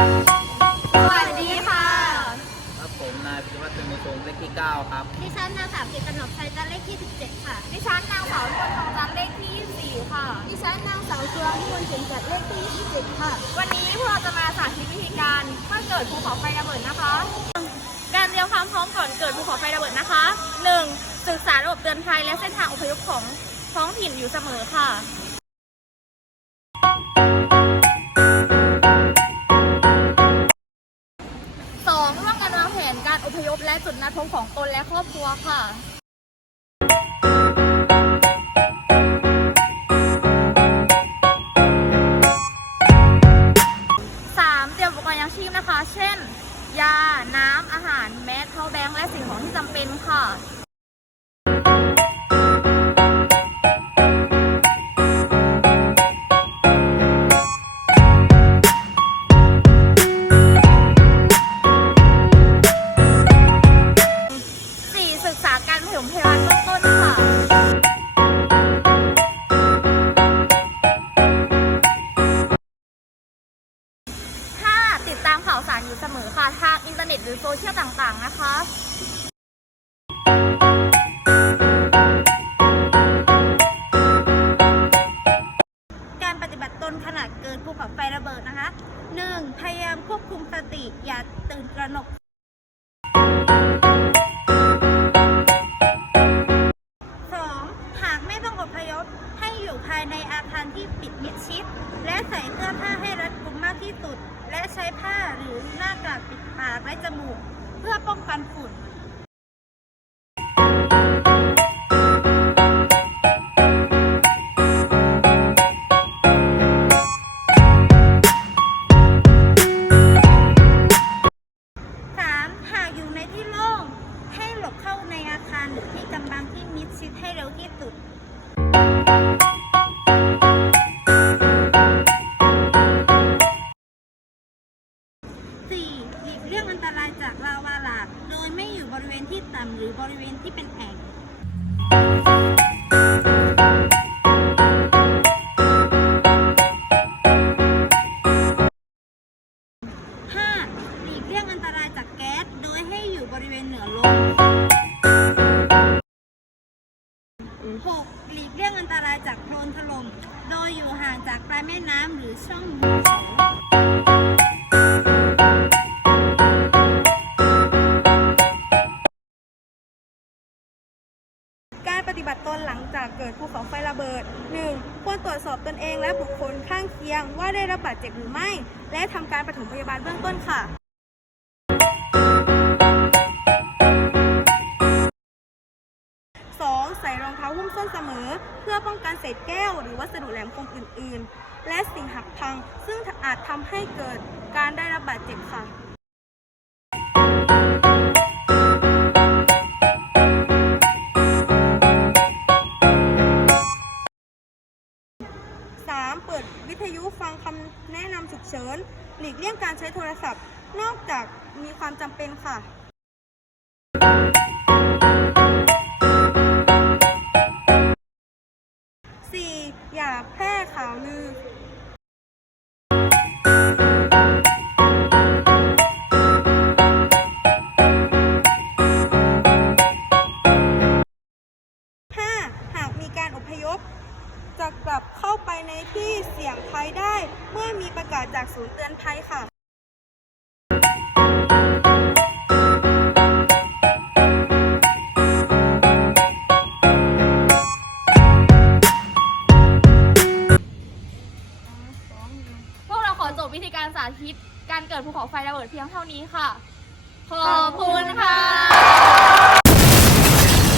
สวัสดีค่ะครับผมนายพิวัตรเป็นมือทรงเลขที่ 9 ครับ ดิฉันนางสาวเกตกนกชัยจันทร์เลขที่ 17 ค่ะ ดิฉันนางสาวนวลทองจันทร์เลขที่ 24 ค่ะ ดิฉันนางสาวเชืองที่มนเขียนจัดเลขที่ 20 ค่ะ วันนี้พวกเราจะมาสาธิตวิธีการเมื่อเกิดภูเขาไฟระเบิดนะคะ การเตรียมความพร้อมก่อนเกิดภูเขาไฟระเบิดนะคะ 1. ศึกษาระบบเตือนภัยและเส้นทางอพยพของท้องถิ่นอยู่เสมอค่ะ นวางแผนการอพยพและจุดนัดพบของตนและครอบครัวค่ะสามเตรียมอุปกรณ์ยังชีพนะคะ เช่น ยา น้ำ อาหาร แมสเทาแบงค์และสิ่งของที่จำเป็นค่ะ ษาการผสมพยาบาลเบื้องต้นค่ะห้าติดตามข่าวสารอยู่เสมอค่ะ ทางอินเทอร์เน็ตหรือโซเชียลต่างๆ นะคะ การปฏิบัติตนขณะเกิดภูเขาไฟระเบิดนะคะ 1. พยายามควบคุมสติอย่าตื่นตระหนกายในอาคารที่ปิดมิดชิด และใส่เสื้อผ้าให้รัดกุมมากที่สุด และใช้ผ้าหรือหน้ากากปิดปากและจมูก เพื่อป้องกันฝุ่นสามหากอยู่ในที่โล่งให้หลบเข้าในอาคารหรือที่กำบังที่มิดชิดให้เร็วที่สุด ริเวณที่ต่ำหรือบริเวณที่เป็นแอ่งห้าหลีกเลี่ยงอันตรายจากแก๊สโดยให้อยู่บริเวณเหนือลมหกหลีกเลี่ยงอันตรายจากโคลนถล่ม โดยอยู่ห่างจากปลายแม่น้ำหรือช่อง การปฏิบัติตนหลังจากเกิดภูเขาไฟระเบิด 1. ควรตรวจสอบตนเองและบุคคลข้างเคียง ว่าได้รับบาดเจ็บหรือไม่ และทำการปฐมพยาบาลเบื้องต้นค่ะ 2. ใส่รองเท้าหุ้มส้นเสมอ เพื่อป้องกันเศษแก้ว หรือวัสดุแหลมคมอื่น ๆ และสิ่งหักพัง ซึ่งอาจทำให้เกิดการได้รับบาดเจ็บค่ะ 3. เปิดวิทยุฟังคำแนะนำฉุกเฉิน หลีกเลี่ยงการใช้โทรศัพท์ นอกจากมีความจำเป็นค่ะ 4. อย่าแพร่ข่าวลือ เมื่อมีประกาศจากศูนย์เตือนภัยค่ะพวกเราขอจบวิธีการสาธิต การเกิดภูเขาไฟระเบิดเพียงเท่านี้ค่ะ ขอบคุณค่ะ